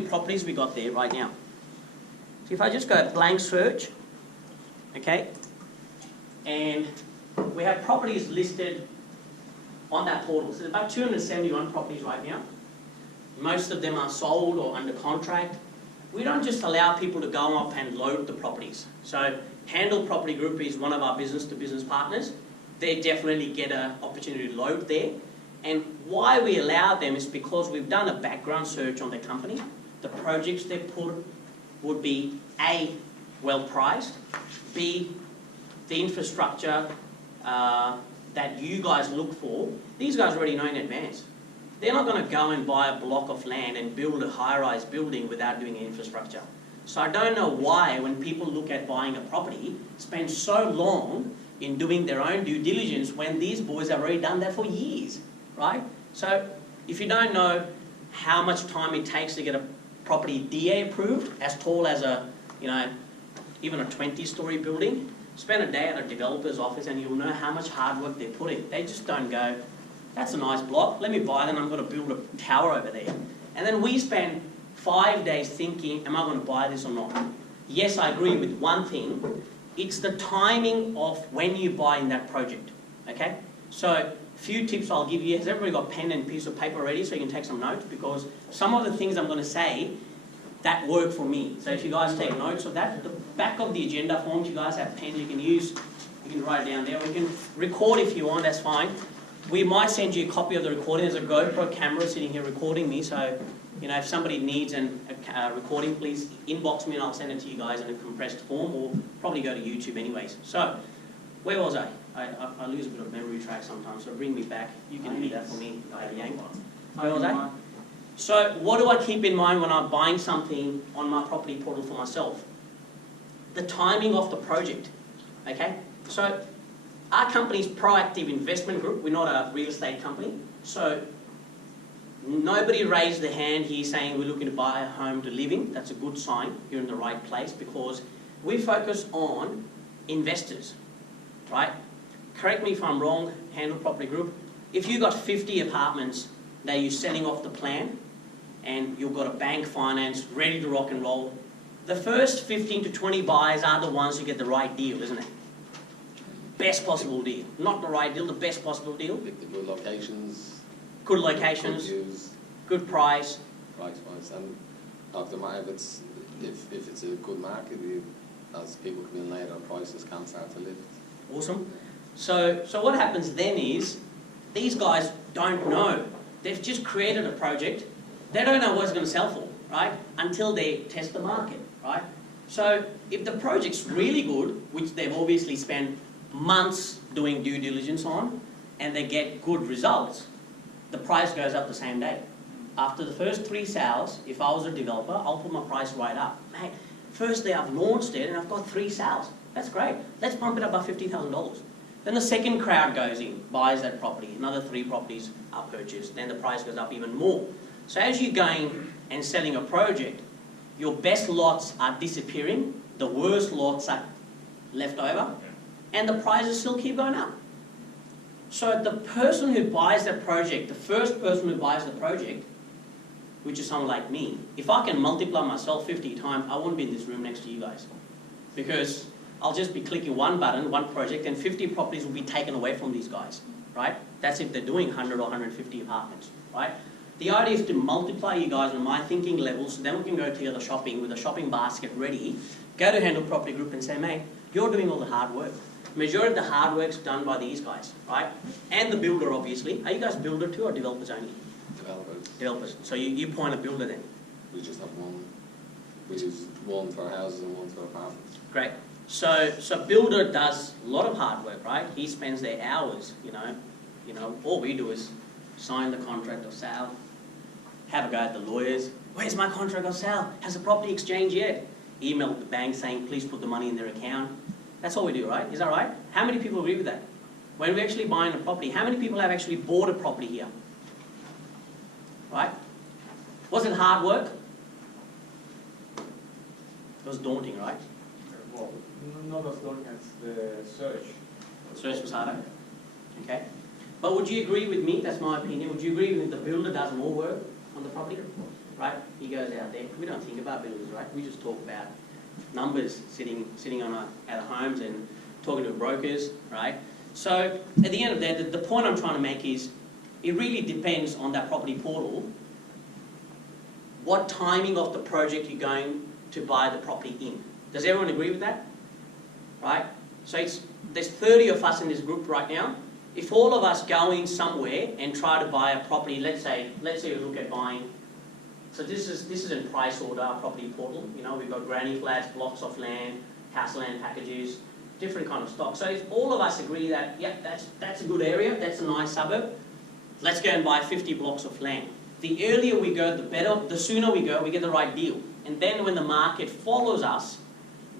properties we got there right now. So if I just go blank search, okay, and we have properties listed on that portal. So there's about 271 properties right now. Most of them are sold or under contract. We don't just allow people to go up and load the properties. So Handle Property Group is one of our business-to-business partners. They definitely get an opportunity to load there. And why we allow them is because we've done a background search on their company. The projects they put would be A, well priced, B, the infrastructure that you guys look for, these guys already know in advance. They're not going to go and buy a block of land and build a high-rise building without doing infrastructure. So I don't know why when people look at buying a property, spend so long in doing their own due diligence when these boys have already done that for years, right? So if you don't know how much time it takes to get a property DA approved, as tall as a, even a 20-story building, spend a day at a developer's office and you'll know how much hard work they put in. They just don't go, that's a nice block, let me buy it and I'm going to build a tower over there. And then we spend 5 days thinking, am I going to buy this or not? Yes, I agree with one thing. It's the timing of when you buy in that project, okay? So a few tips I'll give you. Has everybody got pen and piece of paper ready so you can take some notes? Because some of the things I'm going to say, that work for me. So if you guys take notes of that, the back of the agenda forms, you guys have pens you can use. You can write it down there. We can record if you want, that's fine. We might send you a copy of the recording. There's a GoPro camera sitting here recording me, so if somebody needs a recording, please inbox me and I'll send it to you guys in a compressed form, or probably go to YouTube anyways. So, where was I? I lose a bit of memory track sometimes, so bring me back. You can do that for me, Yang. Where was I? So, what do I keep in mind when I'm buying something on my property portal for myself? The timing of the project, okay? So, our company's Proactive Investment Group. We're not a real estate company. So nobody raised their hand here saying we're looking to buy a home to live in. That's a good sign. You're in the right place because we focus on investors, right? Correct me if I'm wrong, Handle Property Group. If you've got 50 apartments that you're selling off the plan and you've got a bank finance ready to rock and roll, the first 15 to 20 buyers are the ones who get the right deal, isn't it? Best possible deal. Not the right deal, the best possible deal. The good locations. Good locations. Good views. Good price. Price-wise. And not the market, if it's a good market, as people come in later, prices can't start to lift. Awesome. So what happens then is, these guys don't know. They've just created a project. They don't know what it's going to sell for, right? Until they test the market, right? So if the project's really good, which they've obviously spent months doing due diligence on, and they get good results, the price goes up the same day. After the first 3 sales, if I was a developer, I'll put my price right up. Mate, first day I've launched it and I've got 3 sales. That's great. Let's bump it up by $50,000. Then the second crowd goes in, buys that property. Another 3 properties are purchased. Then the price goes up even more. So as you're going and selling a project, your best lots are disappearing, the worst lots are left over, and the prices still keep going up. So the person who buys that project, the first person who buys the project, which is someone like me, if I can multiply myself 50 times, I won't be in this room next to you guys. Because I'll just be clicking one button, one project, and 50 properties will be taken away from these guys, right? That's if they're doing 100 or 150 apartments, right? The idea is to multiply you guys on my thinking level, so then we can go together shopping with a shopping basket ready, go to Handle Property Group and say, mate, you're doing all the hard work. Majority of the hard work's done by these guys, right? And the builder, obviously. Are you guys builder too or developers only? Developers. Developers. So you point a builder then? We just have one. We use one for houses and one for apartments. Great. So builder does a lot of hard work, right? He spends their hours, all we do is sign the contract of sale, have a go at the lawyers. Where's my contract of sale? Has the property exchanged yet? Email the bank saying, please put the money in their account. That's all we do, right? Is that right? How many people agree with that? When we're actually buying a property, how many people have actually bought a property here? Right? Was it hard work? It was daunting, right? Well, not as daunting as the search. The search was harder? Okay. But would you agree with me, that's my opinion, would you agree with me the builder does more work on the property? Right? right? He goes out there. We don't think about buildings, right? We just talk about numbers sitting on at homes and talking to brokers, right? So at the end of the day, the point I'm trying to make is it really depends on that property portal what timing of the project you're going to buy the property in. Does everyone agree with that? Right? So there's 30 of us in this group right now. If all of us go in somewhere and try to buy a property, let's say we look at buying. So this is in price order, our property portal. You know, we've got granny flats, blocks of land, house land packages, different kind of stock. So if all of us agree that, yeah, that's a good area, that's a nice suburb, let's go and buy 50 blocks of land. The earlier we go, the better. The sooner we go, we get the right deal. And then when the market follows us,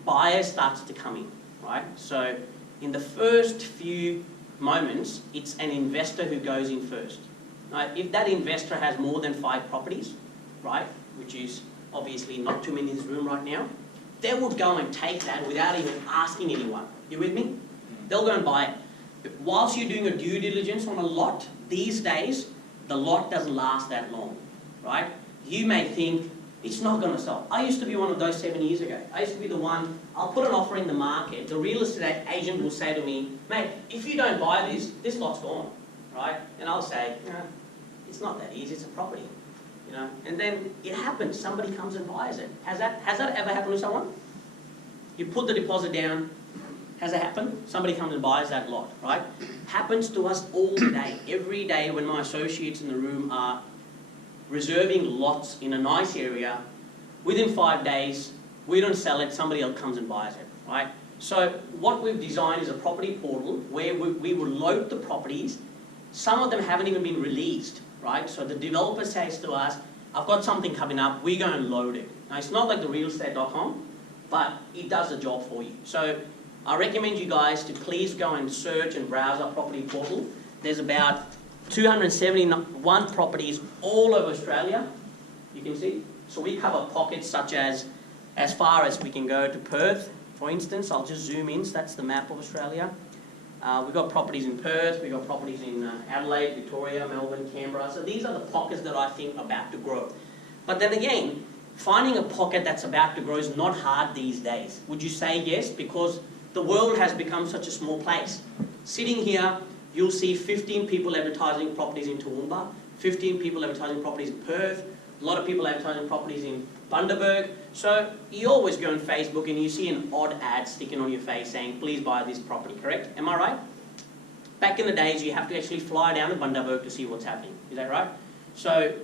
buyers starts to come in, right? So in the first few moments, it's an investor who goes in first. Right? If that investor has more than 5 properties, right, which is obviously not too many in this room right now, they would go and take that without even asking anyone. You with me? They'll go and buy it. Whilst you're doing a due diligence on a lot, these days, the lot doesn't last that long, right? You may think, it's not going to sell. I used to be one of those 7 years ago. I used to be the one, I'll put an offer in the market, the real estate agent will say to me, mate, if you don't buy this lot's gone, right? And I'll say, it's not that easy, it's a property, you know? And then it happens, somebody comes and buys it. Has that ever happened to someone? You put the deposit down, has it happened? Somebody comes and buys that lot, right? Happens to us all day. Every day when my associates in the room are reserving lots in a nice area, within 5 days, we don't sell it, somebody else comes and buys it, right? So what we've designed is a property portal where we will load the properties. Some of them haven't even been released, right? So the developer says to us, I've got something coming up, we're going to load it. Now it's not like the realestate.com, but it does the job for you. So I recommend you guys to please go and search and browse our property portal. There's about 271 properties all over Australia, you can see. So we cover pockets such as far as we can go to Perth, for instance. I'll just zoom in, so that's the map of Australia. We've got properties in Perth, we've got properties in Adelaide, Victoria, Melbourne, Canberra. So these are the pockets that I think are about to grow. But then again, finding a pocket that's about to grow is not hard these days. Would you say yes? Because the world has become such a small place. Sitting here, you'll see 15 people advertising properties in Toowoomba, 15 people advertising properties in Perth, a lot of people advertising properties in Bundaberg. So you always go on Facebook and you see an odd ad sticking on your face saying, please buy this property, correct? Am I right? Back in the days, you have to actually fly down to Bundaberg to see what's happening. Is that right? So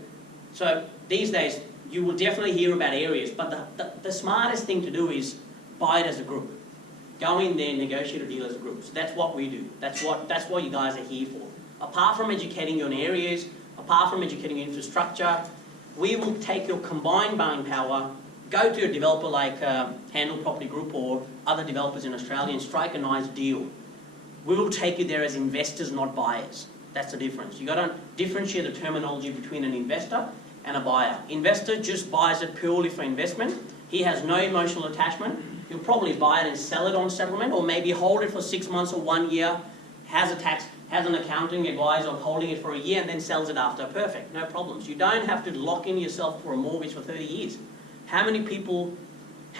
these days, you will definitely hear about areas, but the smartest thing to do is buy it as a group. Go in there and negotiate a deal as a group. So that's what we do. That's what you guys are here for. Apart from educating you on areas, apart from educating your infrastructure, we will take your combined buying power, go to a developer like Handle Property Group or other developers in Australia and strike a nice deal. We will take you there as investors, not buyers. That's the difference. You've got to differentiate the terminology between an investor and a buyer. Investor just buys it purely for investment. He has no emotional attachment. He'll probably buy it and sell it on settlement, or maybe hold it for 6 months or 1 year, has an accounting advisor on holding it for a year and then sells it after. Perfect, no problems. You don't have to lock in yourself for a mortgage for 30 years. How many people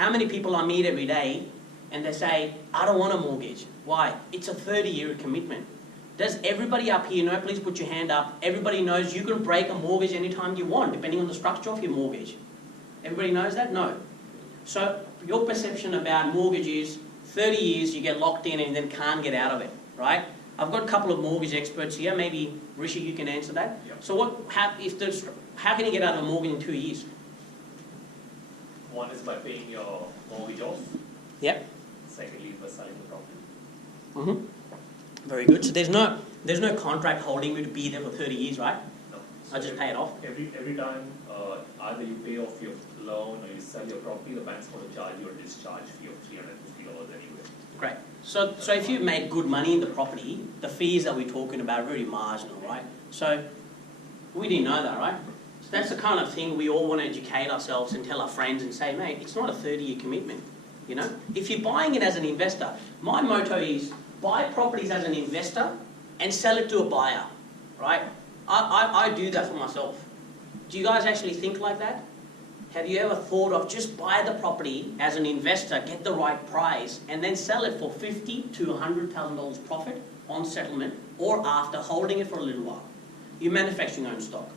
I meet every day and they say, I don't want a mortgage. Why? It's a 30-year commitment. Does everybody up here know? Please put your hand up. Everybody knows you can break a mortgage anytime you want, depending on the structure of your mortgage. Everybody knows that? No. So your perception about mortgage is 30 years you get locked in and then can't get out of it, right? I've got a couple of mortgage experts here. Maybe Rishi, you can answer that. Yep. So how can you get out of a mortgage in 2 years? One is by paying your mortgage off. Yep. Secondly, by selling the property. Mm-hmm. Very good. So there's no contract holding you to be there for 30 years, right? No. So I just pay it off. Every time either you pay off your loan or you sell your property, the bank's going to charge you a discharge fee of $350 anyway. Great. So if you made good money in the property, the fees that we're talking about are very marginal, right? So we didn't know that, right? So that's the kind of thing we all want to educate ourselves and tell our friends and say, mate, it's not a 30-year commitment, you know? If you're buying it as an investor, my motto is buy properties as an investor and sell it to a buyer, right? I do that for myself. Do you guys actually think like that? Have you ever thought of just buy the property as an investor, get the right price, and then sell it for $50,000 to $100,000 profit on settlement, or after holding it for a little while? You're manufacturing your own stock.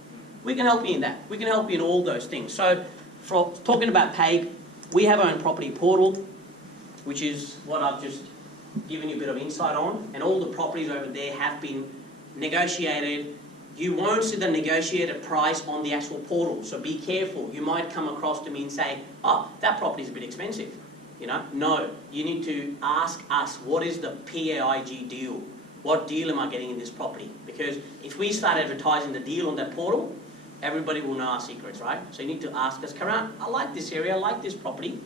We can help you in that. We can help you in all those things. So, for talking about PAIG, we have our own property portal, which is what I've just given you a bit of insight on, and all the properties over there have been negotiated. You won't see the negotiated price on the actual portal, so be careful. You might come across to me and say, oh, that property is a bit expensive. You know, no, you need to ask us, what is the PAIG deal? What deal am I getting in this property? Because if we start advertising the deal on that portal, everybody will know our secrets, right? So you need to ask us, Karan, I like this area, I like this property.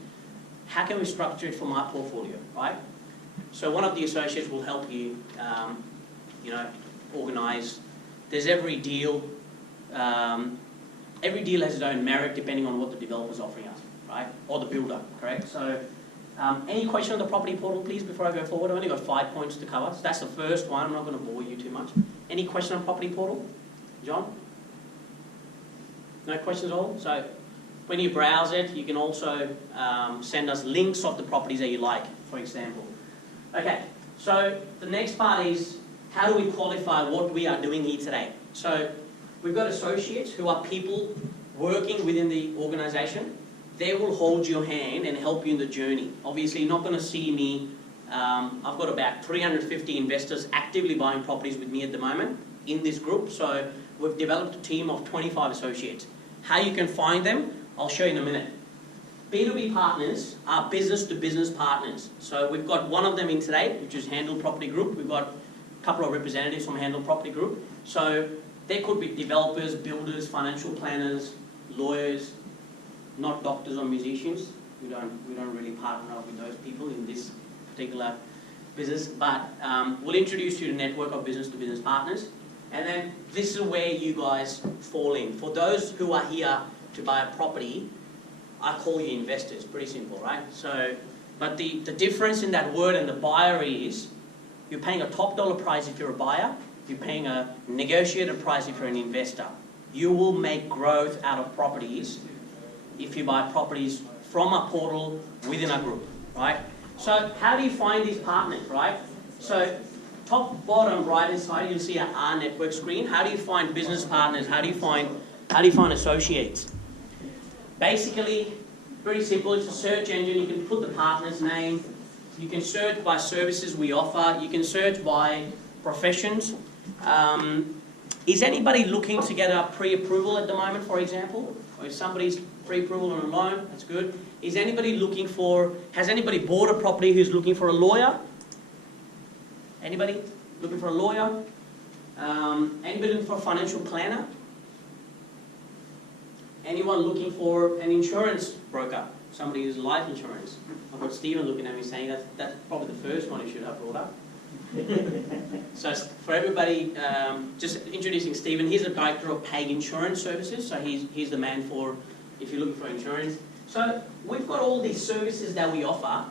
How can we structure it for my portfolio, right? So one of the associates will help you, organise. There's every deal has its own merit depending on what the developer's offering us, right? Or the builder, correct? So any question on the property portal, please, before I go forward? I've only got 5 points to cover. So that's the first one. I'm not going to bore you too much. Any question on property portal? John? No questions at all? So when you browse it, you can also send us links of the properties that you like, for example. Okay, so the next part is, how do we qualify what we are doing here today? So we've got associates who are people working within the organisation. They will hold your hand and help you in the journey. Obviously, you're not going to see me. I've got about 350 investors actively buying properties with me at the moment in this group. So we've developed a team of 25 associates. How you can find them, I'll show you in a minute. B2B partners are business-to-business partners. So we've got one of them in today, which is Handle Property Group. We've got a couple of representatives from Handle Property Group. So there could be developers, builders, financial planners, lawyers, not doctors or musicians. We don't really partner up with those people in this particular business, but we'll introduce you to a network of business-to-business partners. And then this is where you guys fall in. For those who are here to buy a property, I call you investors. Pretty simple, right? So, but the difference in that word and the buyer is, you're paying a top dollar price if you're a buyer. You're paying a negotiated price if you're an investor. You will make growth out of properties if you buy properties from a portal within a group, right? So how do you find these partners, right? So top, bottom, right hand side, you'll see our network screen. How do you find business partners? How do you find associates? Basically, pretty simple. It's a search engine. You can put the partner's name. You can search by services we offer. You can search by professions. Is anybody looking to get a pre-approval at the moment, for example? Or if somebody's pre-approval on a loan, that's good. Is anybody looking for, has anybody bought a property who's looking for a lawyer? Anybody looking for a lawyer? Anybody looking for a financial planner? Anyone looking for an insurance broker? Somebody who's life insurance? I've got Stephen looking at me saying that's probably the first one you should have brought up. So for everybody, just introducing Stephen, he's the director of PAIG Insurance Services, so he's the man for if you're looking for insurance. So we've got all these services that we offer,